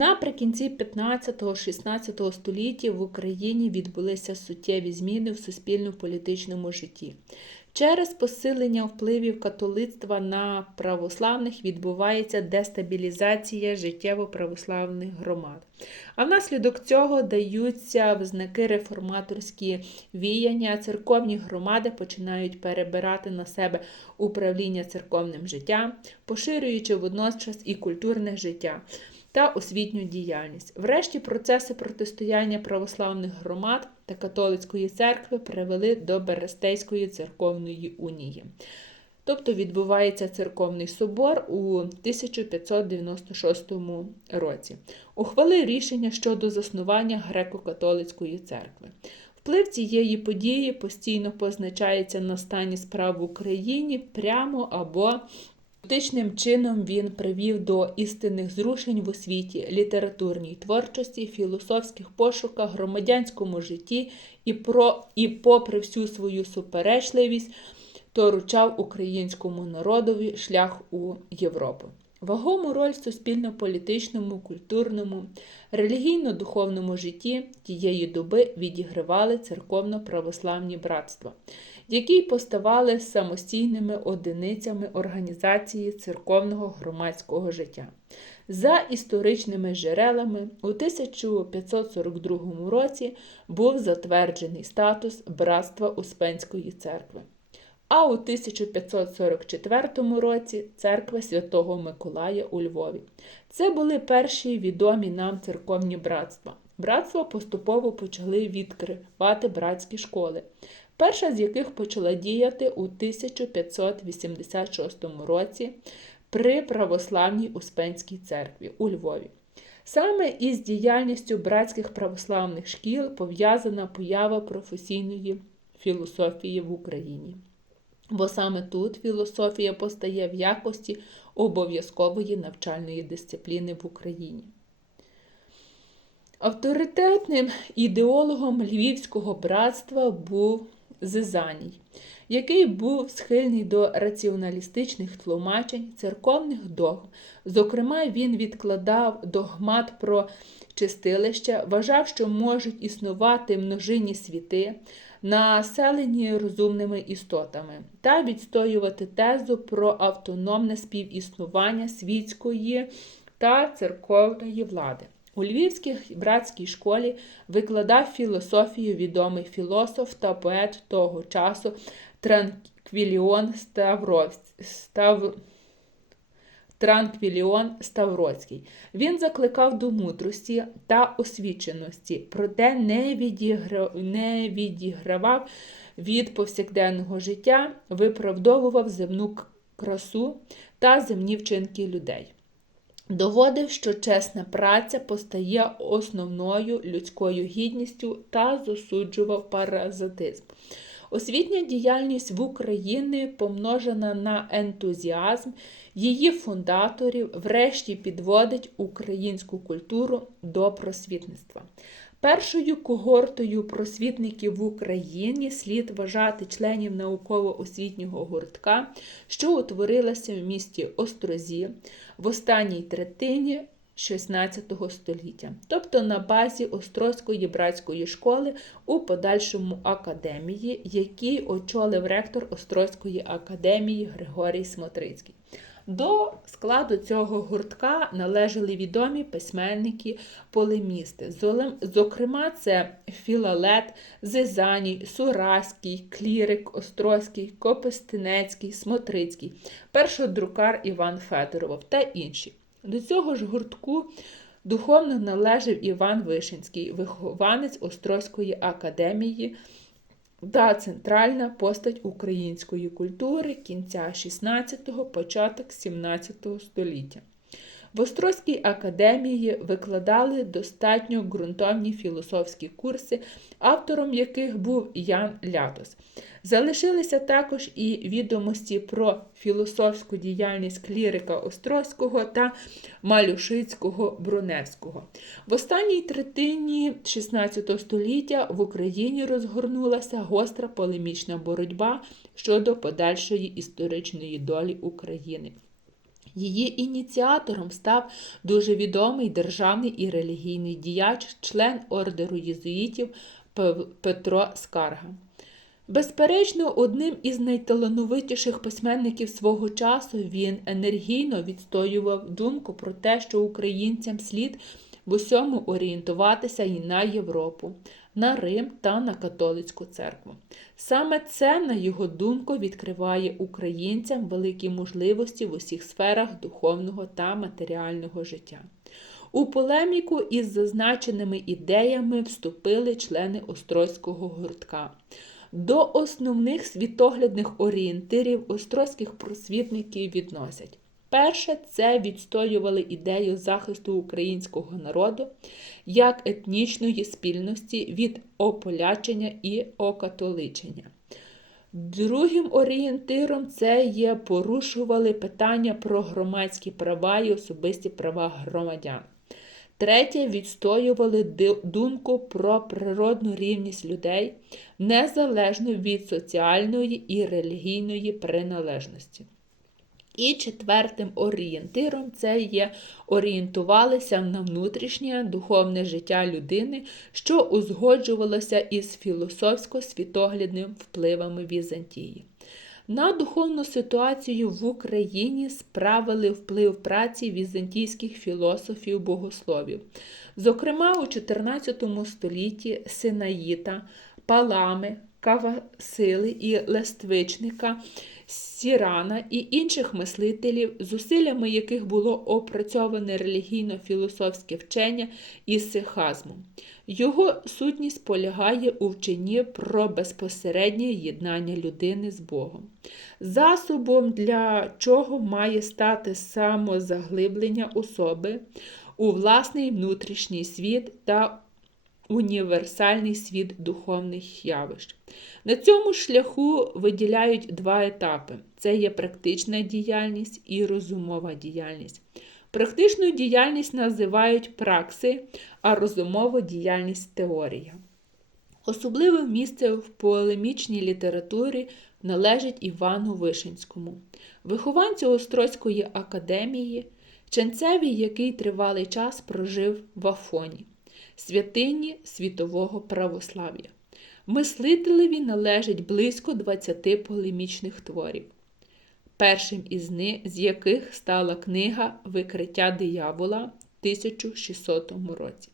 Наприкінці 15-16 століття в Україні відбулися суттєві зміни в суспільно-політичному житті. Через посилення впливів католицтва на православних відбувається дестабілізація життєво-православних громад. А внаслідок цього даються в знаки реформаторські віяння, церковні громади починають перебирати на себе управління церковним життям, поширюючи водночас і культурне життя та освітню діяльність. Врешті процеси протистояння православних громад та католицької церкви привели до Берестейської церковної унії. Тобто відбувається церковний собор у 1596 році. Ухвалив рішення щодо заснування греко-католицької церкви. Вплив цієї події постійно позначається на стані справ в Україні прямо або Фактичним чином він привів до істинних зрушень в освіті, літературній творчості, філософських пошуках, громадянському житті і, про, і попри всю свою суперечливість, доручав українському народові шлях у Європу. Вагому роль в суспільно-політичному, культурному, релігійно-духовному житті тієї доби відігравали церковно-православні братства, які поставали самостійними одиницями організації церковного громадського життя. За історичними джерелами, у 1542 році був затверджений статус Братства Успенської церкви. А у 1544 році церква Святого Миколая у Львові. Це були перші відомі нам церковні братства. Братства поступово почали відкривати братські школи, перша з яких почала діяти у 1586 році при Православній Успенській церкві у Львові. Саме із діяльністю братських православних шкіл пов'язана поява професійної філософії в Україні бо саме тут філософія постає в якості обов'язкової навчальної дисципліни в Україні. Авторитетним ідеологом Львівського братства був Зизаній, який був схильний до раціоналістичних тлумачень церковних догм. Зокрема, він відкладав догмат про чистилище, вважав, що можуть існувати множинні світи, населені розумними істотами, та відстоювати тезу про автономне співіснування світської та церковної влади. У Львівській братській школі викладав філософію відомий філософ та поет того часу Транквіліон Ставровський. Став... Транквіліон Ставроцький. Він закликав до мудрості та освіченості, проте не, відігра... не відігравав від повсякденного життя, виправдовував земну красу та земні вчинки людей. Доводив, що чесна праця постає основною людською гідністю та засуджував паразитизм. Освітня діяльність в Україні помножена на ентузіазм її фундаторів, врешті підводить українську культуру до просвітництва. Першою когортою просвітників в Україні слід вважати членів науково-освітнього гуртка, що утворилася в місті Острозі в останній третині XVI століття, тобто на базі Острозької братської школи у подальшому академії, який очолив ректор Острозької академії Григорій Смотрицький. До складу цього гуртка належали відомі письменники полемісти. Зокрема, це Філалет, Зизаній, Сураський, Клірик, Острозький, Копестинецький, Смотрицький, першодрукар Іван Федоров та інші. До цього ж гуртку духовно належав Іван Вишинський, вихованець Острозької академії та центральна постать української культури кінця 16-го, – початок XVII століття. В Острозькій академії викладали достатньо ґрунтовні філософські курси, автором яких був Ян Лятос. Залишилися також і відомості про філософську діяльність клірика Острозького та Малюшицького Бруневського. В останній третині XVI століття в Україні розгорнулася гостра полемічна боротьба щодо подальшої історичної долі України. Її ініціатором став дуже відомий державний і релігійний діяч, член ордеру єзуїтів Петро Скарга. Безперечно, одним із найталановитіших письменників свого часу він енергійно відстоював думку про те, що українцям слід в усьому орієнтуватися і на Європу, на Рим та на католицьку церкву. Саме це, на його думку, відкриває українцям великі можливості в усіх сферах духовного та матеріального життя. У полеміку із зазначеними ідеями вступили члени Острозького гуртка. До основних світоглядних орієнтирів острозьких просвітників відносять. Перше, це відстоювали ідею захисту українського народу як етнічної спільності від ополячення і окатоличення. Другим орієнтиром це є порушували питання про громадські права і особисті права громадян. Третє відстоювали думку про природну рівність людей незалежно від соціальної і релігійної приналежності. І четвертим орієнтиром це є орієнтувалися на внутрішнє духовне життя людини, що узгоджувалося із філософсько-світоглядними впливами Візантії. На духовну ситуацію в Україні справили вплив праці візантійських філософів-богословів. Зокрема, у 14 столітті Синаїта, Палами, Кавасили і Лествичника, Сірана і інших мислителів, зусиллями яких було опрацьоване релігійно-філософське вчення із сихазмом. Його сутність полягає у вченні про безпосереднє єднання людини з Богом. Засобом для чого має стати самозаглиблення особи у власний внутрішній світ та універсальний світ духовних явищ. На цьому шляху виділяють два етапи: це є практична діяльність і розумова діяльність. Практичну діяльність називають пракси, а розумову діяльність теорія. Особливе місце в полемічній літературі належить Івану Вишинському, вихованцю Острозької академії, ченцеві, який тривалий час прожив в Афоні, святині світового православ'я. Мислителеві належить близько 20 полемічних творів, першим із них, з яких стала книга Викриття диявола в 1600 році.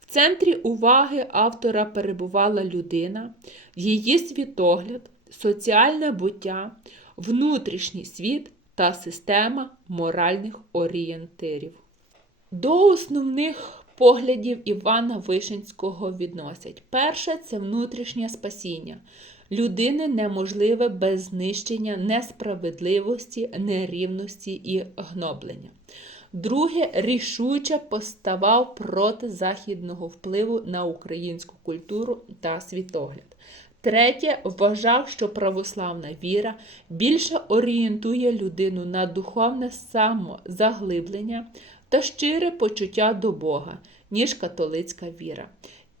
В центрі уваги автора перебувала людина, її світогляд, соціальне буття, внутрішній світ та система моральних орієнтирів. До основних поглядів Івана Вишинського відносять: перше це внутрішнє спасіння. Людини неможливе без знищення несправедливості, нерівності і гноблення. Друге, рішуче поставав проти західного впливу на українську культуру та світогляд. Третє, вважав, що православна віра більше орієнтує людину на духовне самозаглиблення та щире почуття до Бога, ніж католицька віра.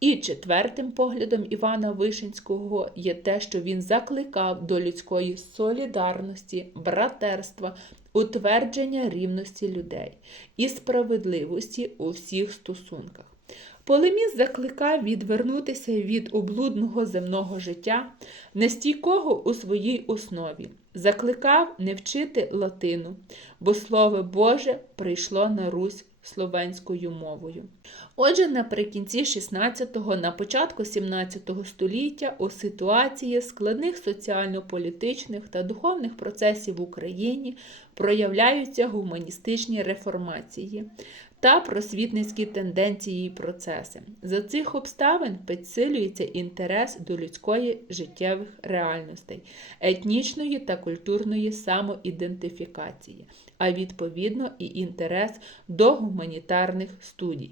І четвертим поглядом Івана Вишинського є те, що він закликав до людської солідарності, братерства, утвердження рівності людей і справедливості у всіх стосунках. Полеміст закликав відвернутися від облудного земного життя, нестійкого у своїй основі, закликав не вчити латину, бо Слово Боже прийшло на Русь словенською мовою. Отже, наприкінці 16-го, на початку 17 століття у ситуації складних соціально-політичних та духовних процесів в Україні проявляються гуманістичні реформації та просвітницькі тенденції і процеси. За цих обставин підсилюється інтерес до людської життєвих реальностей, етнічної та культурної самоідентифікації, а відповідно і інтерес до гуманітарних студій.